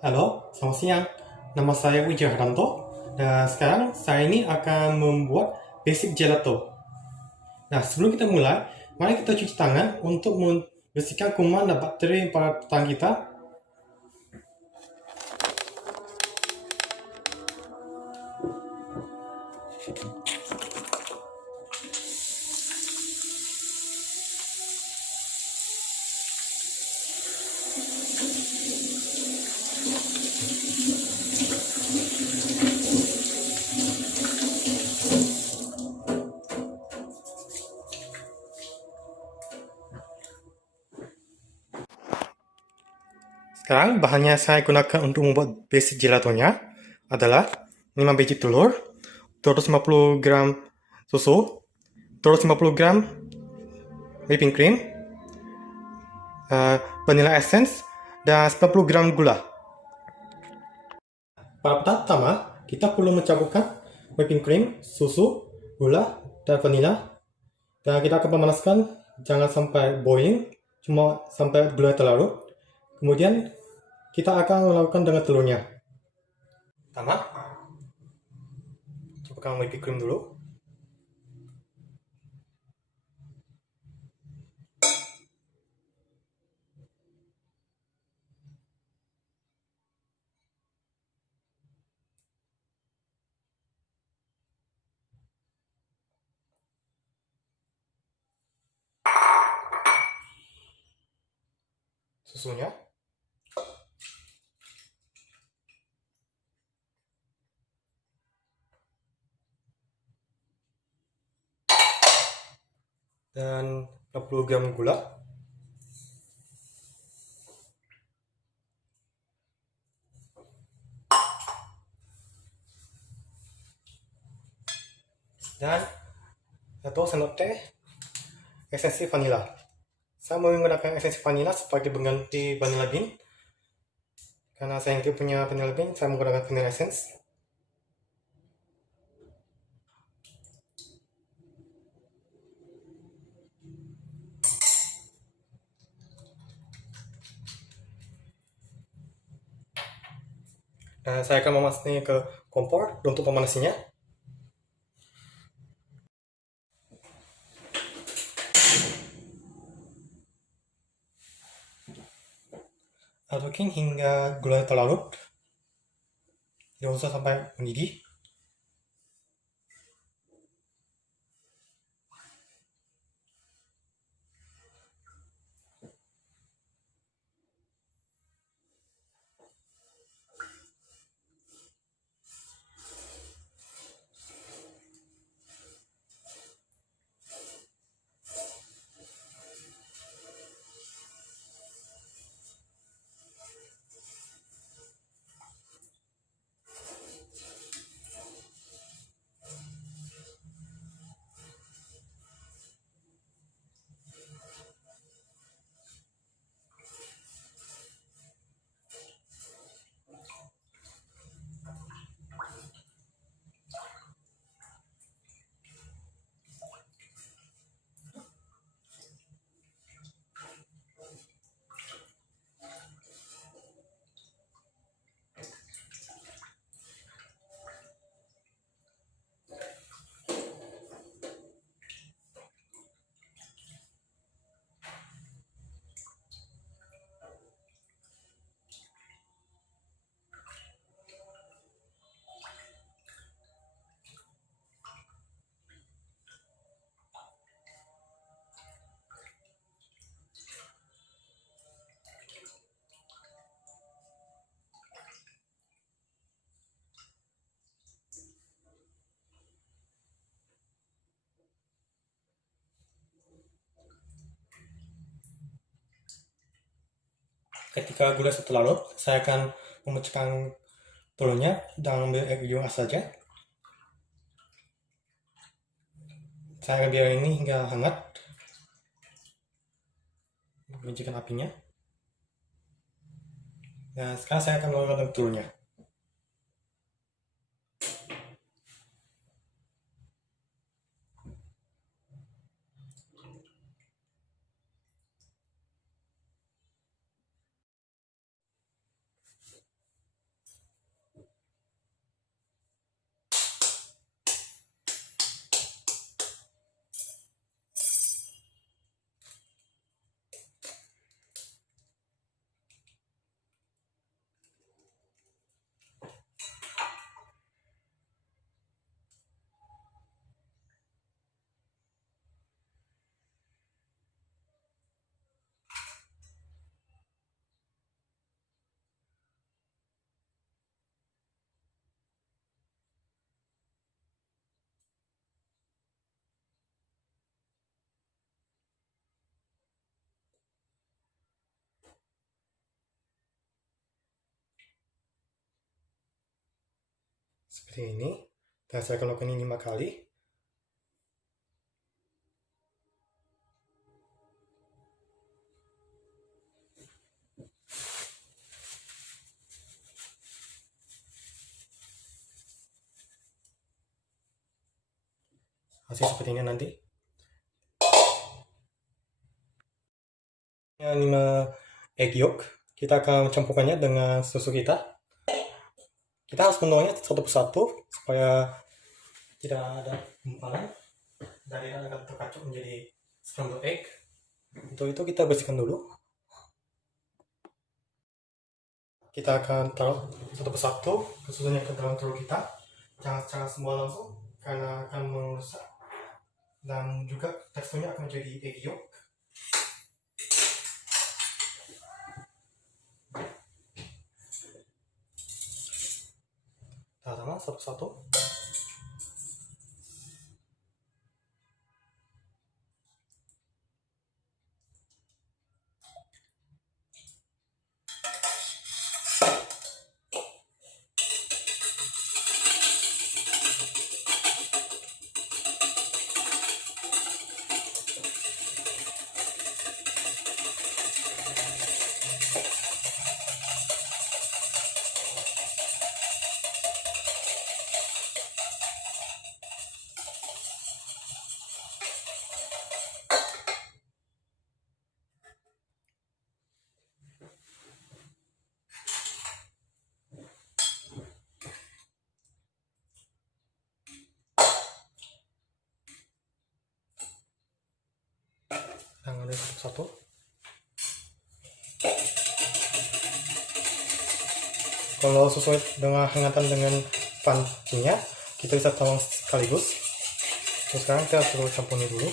Halo, selamat siang. Nama saya Wijaya Hartanto, dan sekarang saya ini akan membuat basic gelato. Nah, sebelum kita mulai, mari kita cuci tangan untuk membersihkan kuman dan bakteri pada tangan kita. Sekarang bahannya saya gunakan untuk membuat basic gelatonya adalah 5 biji telur, 250 gram susu, 250 gram whipping cream, vanilla essence, dan 90 gram gula. Pada tahap pertama, kita perlu mencampurkan whipping cream, susu, gula, dan vanila. Dan kita akan memanaskan, jangan sampai boiling, cuma sampai gula terlarut. Kemudian, kita akan melakukan dengan telurnya. Pertama, campurkan whipping cream dulu. Susunya. Dan 60 gram gula. Dan 1 sendok teh esensi vanila. Saya menggunakan esensi vanila sebagai pengganti vanilla bean. Karena saya tidak punya vanilla bean, saya menggunakan vanilla essence. Dan saya akan memasukkannya ke kompor untuk memanasinya. Aduk hingga gula terlarut. Tidak usah sampai mendidih. Ketika gula sudah larut, saya akan memecahkan telurnya dan ambil air yang saja. Saya akan biarkan ini hingga hangat. Kecilkan apinya. Nah, sekarang saya akan menggunakan telurnya. seperti ini. Dan saya akan lakukan ini 5 kali. Hasil seperti ini nanti. 5 egg yolk. Kita akan campurkannya dengan susu kita. Kita harus menuangnya satu persatu supaya tidak ada gumpalan dan tidak akan terkacau menjadi scrambled egg. Untuk itu kita bersihkan dulu. Kita akan taruh satu persatu susunya ke dalam telur kita. Jangan semua langsung karena akan merusak dan juga teksturnya akan menjadi egg yolk. Sama satu-satu. Tangan satu-satu. Kalau sesuai dengan hangatan dengan pancinya, kita bisa tuang sekaligus. Terus sekarang kita perlu campurnya dulu.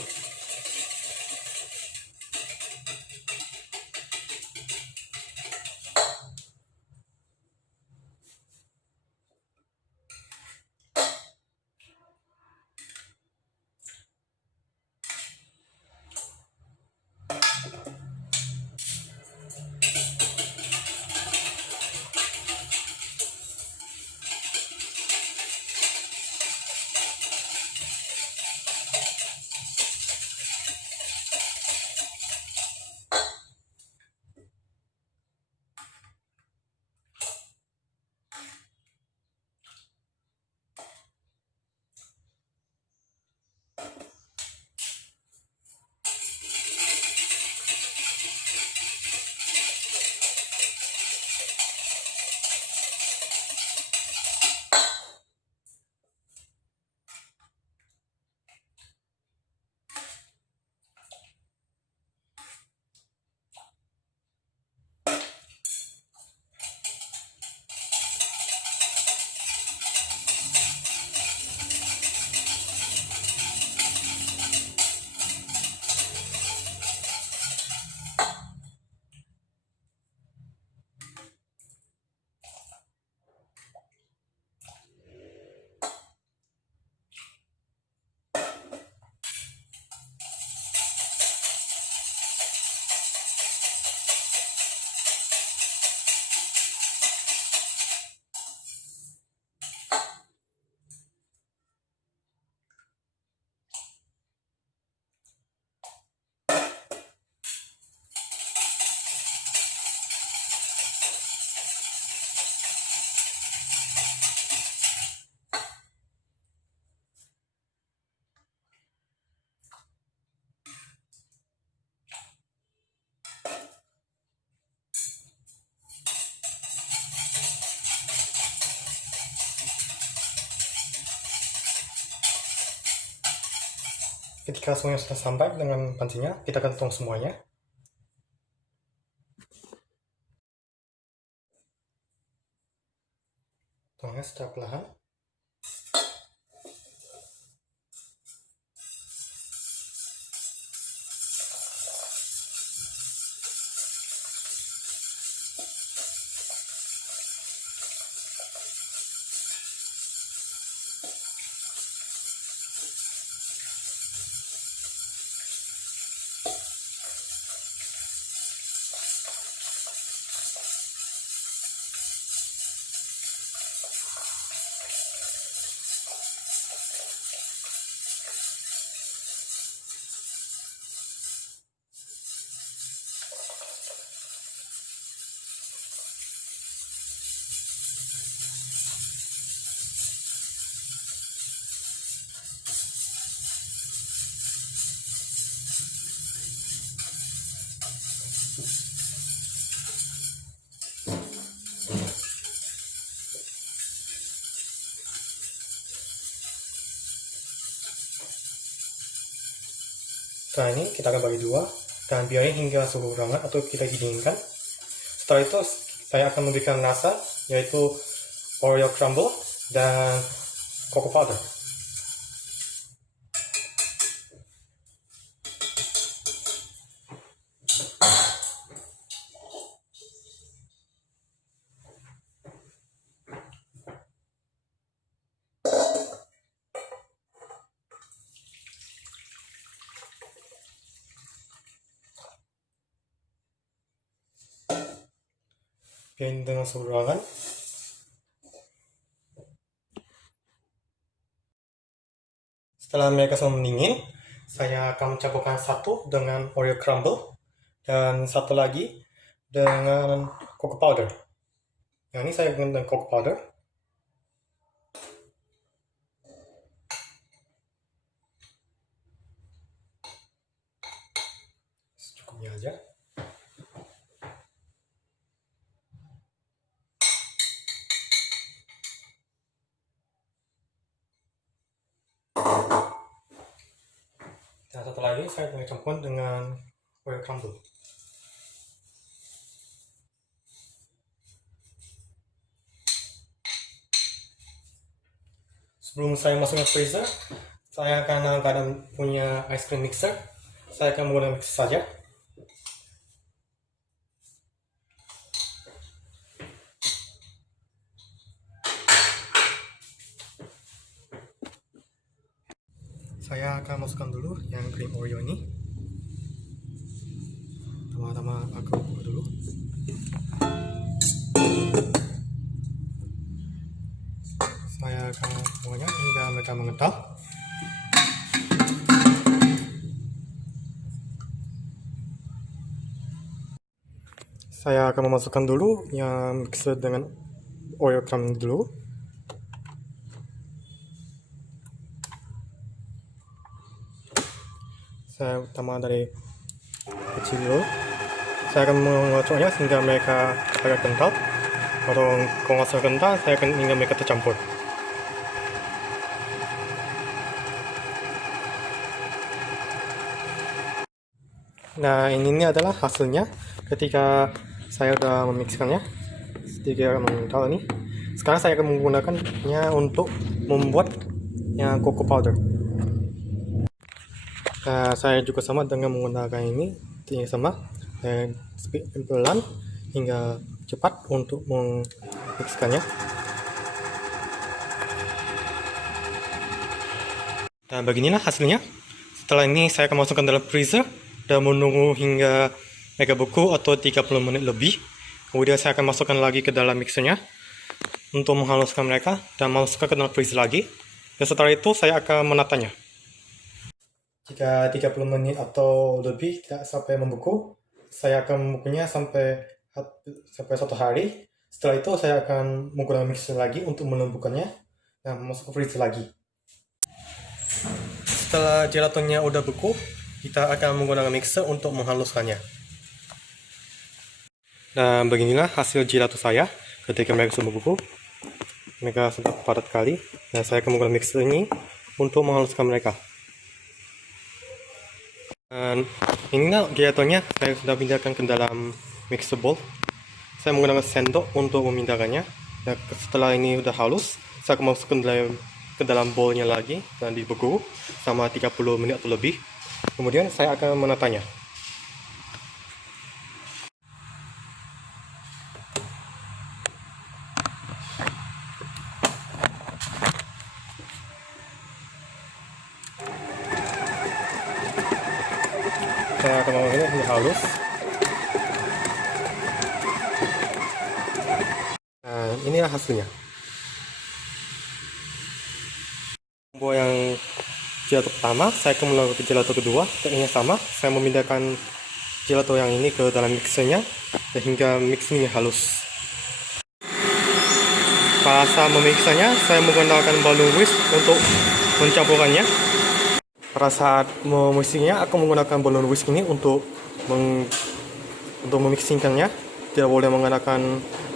Ketika suhunya sudah sampai dengan pancinya, kita akan tuang semuanya. Tuangnya secara perlahan. Setelah ini kita akan bagi dua dan biarin hingga suhu ruangan atau kita dinginkan. Setelah itu saya akan memberikan rasa, yaitu Oreo crumble dan cocoa powder. Biarin dengan suhu ruangan. Setelah mereka semua mendingin, saya akan mencampurkan satu dengan Oreo crumble dan satu lagi dengan cocoa powder. Yang ini saya gunakan dengan cocoa powder. Secukupnya aja. Dan satu lagi saya akan campur dengan Oreo crumble. Sebelum saya masukkan ke freezer, saya akan kadang punya ice cream mixer. Saya akan menggunakan mixer saja. Saya akan masukkan dulu yang krim Oreo ini. Tama-tama aku buka dulu. Saya akan mengunyah hingga mereka mengental. Saya akan memasukkan dulu yang mixer dengan Oreo crumb dulu. Saya utama dari kecil dulu. Saya akan mengocoknya sehingga mereka agak kental. Kalau nggak terlalu kental, saya akan hingga mereka tercampur. Nah, ini adalah hasilnya ketika saya sudah memixkannya sedikit mengental ini. Sekarang saya akan menggunakannya untuk membuat yang cocoa powder. Nah, saya juga sama dengan menggunakan ini sama pelan hingga cepat untuk memixkannya. Dan beginilah hasilnya. Setelah ini saya akan masukkan dalam freezer dan menunggu hingga mereka beku atau 30 menit lebih. Kemudian saya akan masukkan lagi ke dalam mixernya untuk menghaluskan mereka dan masukkan ke dalam freezer lagi. Dan setelah itu saya akan menatanya. Jika 30 menit atau lebih tidak sampai membeku, saya akan membukunya sampai 1 hari. Setelah itu saya akan menggunakan mixer lagi untuk melumpuhkannya dan masuk ke freezer lagi. Setelah gelatonya udah beku, kita akan menggunakan mixer untuk menghaluskannya. Dan beginilah hasil gelato saya ketika mereka sudah beku. Mereka sudah padat kali, dan saya akan menggunakan mixer ini untuk menghaluskan mereka. Dan inilah gelatonya saya sudah pindahkan ke dalam mixer bowl. Saya menggunakan sendok untuk memindahkannya. Dan setelah ini sudah halus, saya akan masukkan ke dalam bowlnya lagi dan dibeku selama 30 menit atau lebih. Kemudian saya akan menatanya. Saya akan menatanya hingga halus. Nah, inilah hasilnya. Combo yang gelato pertama, saya akan melakukan gelato kedua. Tekniknya sama, saya memindahkan gelato yang ini ke dalam mixernya sehingga mixingnya halus. Pada saat memixernya, saya menggunakan balloon whisk untuk mencampurkannya. Pada saat memixingnya, aku menggunakan balloon whisk ini untuk memixingkannya. Tidak boleh menggunakan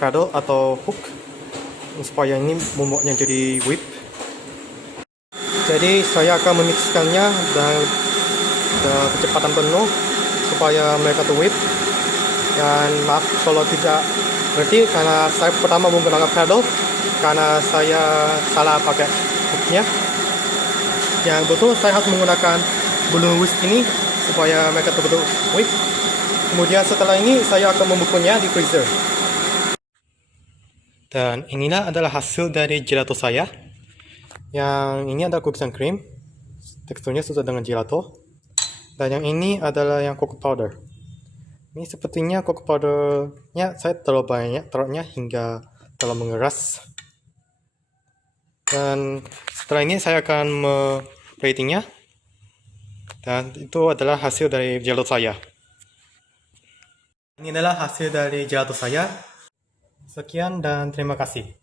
paddle atau hook supaya ini membuatnya jadi whip. Jadi saya akan memixkannya dan ke kecepatan penuh supaya mereka tuh whip. Dan maaf kalau tidak berarti karena saya pertama menggunakan pedal karena saya salah pakai hooknya. Yang betul saya harus menggunakan balloon whisk ini supaya mereka betul-betul whip. Kemudian setelah ini saya akan membukunya di freezer. Dan inilah adalah hasil dari gelato saya. Yang ini adalah cookies and cream, teksturnya sesuai dengan gelato. Dan yang ini adalah yang cocoa powder. Ini sepertinya cocoa powdernya saya terlalu banyak taruhnya hingga terlalu mengeras. Dan setelah ini saya akan platingnya. Dan itu adalah hasil dari gelato saya. Ini adalah hasil dari gelato saya. Sekian dan terima kasih.